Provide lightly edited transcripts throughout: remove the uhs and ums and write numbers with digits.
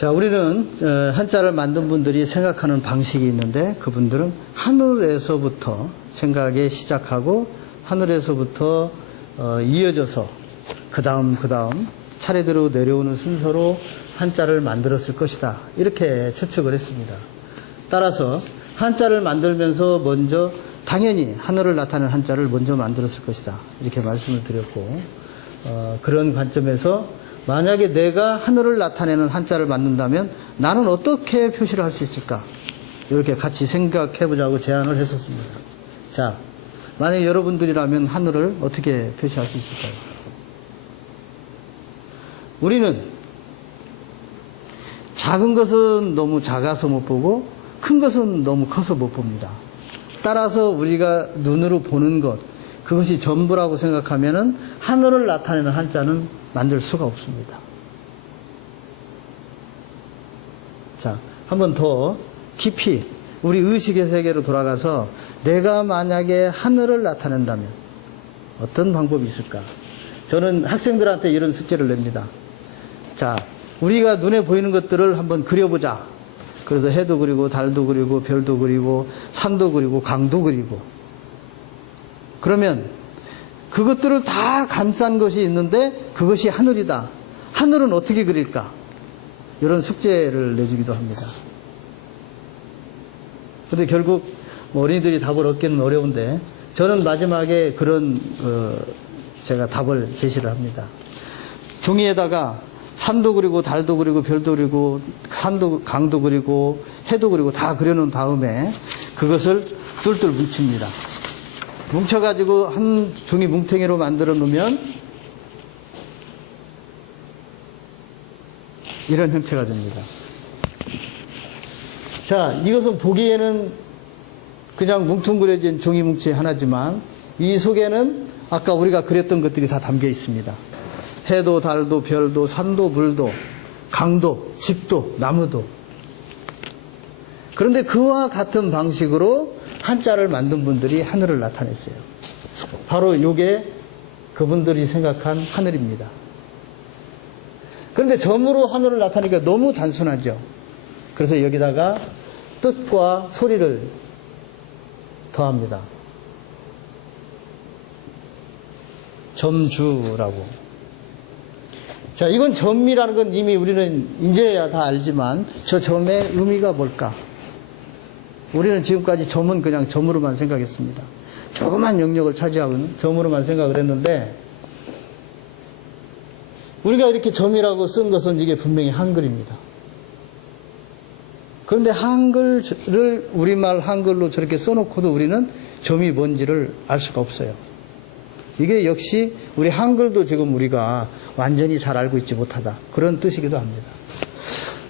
자, 우리는 한자를 만든 분들이 생각하는 방식이 있는데 그분들은 하늘에서부터 생각이 시작하고 하늘에서부터 이어져서 그 다음 차례대로 내려오는 순서로 한자를 만들었을 것이다. 이렇게 추측을 했습니다. 따라서 한자를 만들면서 먼저 당연히 하늘을 나타내는 한자를 먼저 만들었을 것이다. 이렇게 말씀을 드렸고 그런 관점에서 만약에 내가 하늘을 나타내는 한자를 만든다면 나는 어떻게 표시를 할 수 있을까? 이렇게 같이 생각해 보자고 제안을 했었습니다. 자, 만약에 여러분들이라면 하늘을 어떻게 표시할 수 있을까요? 우리는 작은 것은 너무 작아서 못 보고 큰 것은 너무 커서 못 봅니다. 따라서 우리가 눈으로 보는 것, 그것이 전부라고 생각하면은 하늘을 나타내는 한자는 만들 수가 없습니다. 자, 한 번 더 깊이 우리 의식의 세계로 돌아가서 내가 만약에 하늘을 나타낸다면 어떤 방법이 있을까? 저는 학생들한테 이런 숙제를 냅니다. 자, 우리가 눈에 보이는 것들을 한번 그려보자. 그래서 해도 그리고 달도 그리고 별도 그리고 산도 그리고 강도 그리고 그러면 그것들을 다 감싼 것이 있는데 그것이 하늘이다. 하늘은 어떻게 그릴까? 이런 숙제를 내주기도 합니다. 그런데 결국 어린이들이 답을 얻기는 어려운데 저는 마지막에 그런 제가 답을 제시를 합니다. 종이에다가 산도 그리고 달도 그리고 별도 그리고 산도 강도 그리고 해도 그리고 다 그려놓은 다음에 그것을 뚫뚫 뭉칩니다. 뭉쳐가지고 한 종이 뭉탱이로 만들어 놓으면 이런 형태가 됩니다. 자, 이것은 보기에는 그냥 뭉퉁그려진 종이 뭉치 하나지만 이 속에는 아까 우리가 그렸던 것들이 다 담겨 있습니다. 해도 달도 별도 산도 물도 강도 집도 나무도. 그런데 그와 같은 방식으로 한자를 만든 분들이 하늘을 나타냈어요. 바로 이게 그분들이 생각한 하늘입니다. 그런데 점으로 하늘을 나타내니까 너무 단순하죠. 그래서 여기다가 뜻과 소리를 더합니다. 점주라고. 자, 이건 점이라는 건 이미 우리는 이제야 다 알지만 저 점의 의미가 뭘까? 우리는 지금까지 점은 그냥 점으로만 생각했습니다. 조그만 영역을 차지하고는 점으로만 생각을 했는데 우리가 이렇게 점이라고 쓴 것은 이게 분명히 한글입니다. 그런데 한글을 우리말 한글로 저렇게 써놓고도 우리는 점이 뭔지를 알 수가 없어요. 이게 역시 우리 한글도 지금 우리가 완전히 잘 알고 있지 못하다. 그런 뜻이기도 합니다.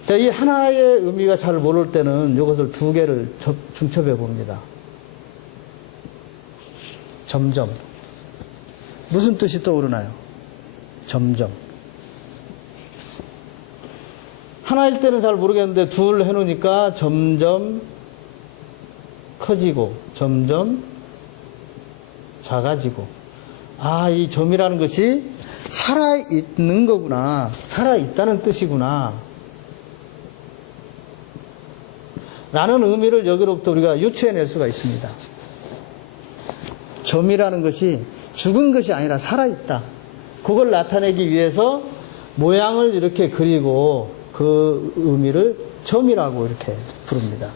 자, 이 하나의 의미가 잘 모를 때는 이것을 두 개를 중첩해 봅니다. 점점. 무슨 뜻이 떠오르나요? 점점. 하나일 때는 잘 모르겠는데 둘 해놓으니까 점점 커지고 점점 작아지고 아, 이 점이라는 것이 살아있는 거구나. 살아있다는 뜻이구나. 라는 의미를 여기로부터 우리가 유추해낼 수가 있습니다. 점이라는 것이 죽은 것이 아니라 살아있다. 그걸 나타내기 위해서 모양을 이렇게 그리고 그 의미를 점이라고 이렇게 부릅니다.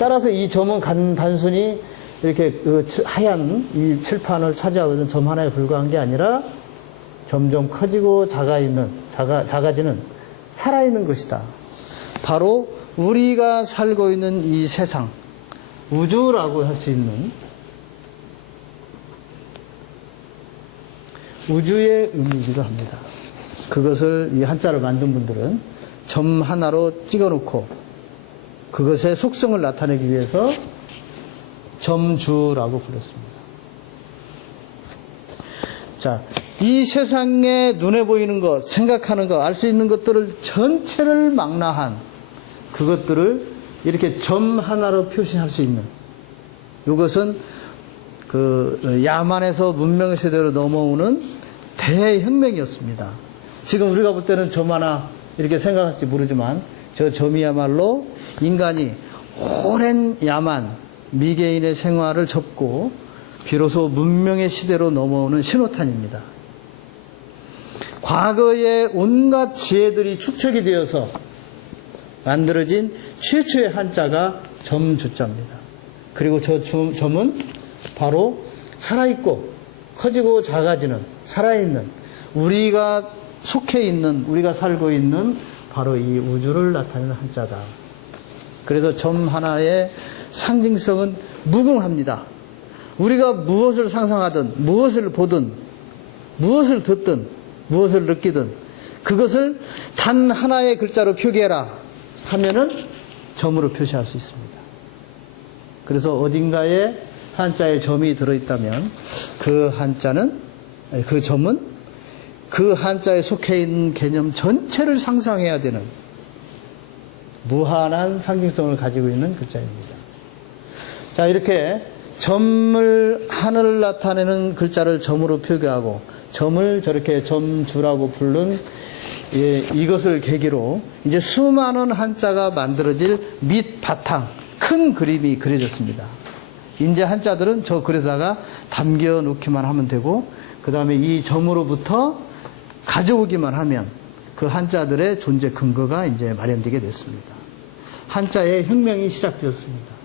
따라서 이 점은 단순히 이렇게 그 하얀 이 칠판을 차지하고 있는 점 하나에 불과한 게 아니라 점점 커지고 작아지는 살아있는 것이다. 바로 우리가 살고 있는 이 세상, 우주라고 할 수 있는 우주의 의미이기도 합니다. 그것을 이 한자를 만든 분들은 점 하나로 찍어놓고 그것의 속성을 나타내기 위해서 점주라고 불렀습니다. 자, 이 세상에 눈에 보이는 것, 생각하는 것, 알 수 있는 것들을 전체를 망라한 그것들을 이렇게 점 하나로 표시할 수 있는 이것은 그 야만에서 문명 세대로 넘어오는 대혁명이었습니다. 지금 우리가 볼 때는 점 하나 이렇게 생각할지 모르지만 저 점이야말로 인간이 오랜 야만 미개인의 생활을 접고 비로소 문명의 시대로 넘어오는 신호탄입니다. 과거의 온갖 지혜들이 축적이 되어서 만들어진 최초의 한자가 점주자입니다. 그리고 저 점은 바로 살아있고 커지고 작아지는 살아있는 우리가 속해 있는 우리가 살고 있는 바로 이 우주를 나타내는 한자다. 그래서 점 하나의 상징성은 무궁합니다. 우리가 무엇을 상상하든 무엇을 보든 무엇을 듣든 무엇을 느끼든 그것을 단 하나의 글자로 표기해라 하면은 점으로 표시할 수 있습니다. 그래서 어딘가에 한자에 점이 들어있다면 그 한자는 그 점은 그 한자에 속해 있는 개념 전체를 상상해야 되는 무한한 상징성을 가지고 있는 글자입니다. 자, 이렇게 점을 하늘을 나타내는 글자를 점으로 표기하고 점을 저렇게 점주라고 부른 이것을 계기로 이제 수많은 한자가 만들어질 밑 바탕 큰 그림이 그려졌습니다. 이제 한자들은 저 글에다가 담겨 놓기만 하면 되고 그 다음에 이 점으로부터 가져오기만 하면 그 한자들의 존재 근거가 이제 마련되게 됐습니다. 한자의 혁명이 시작되었습니다.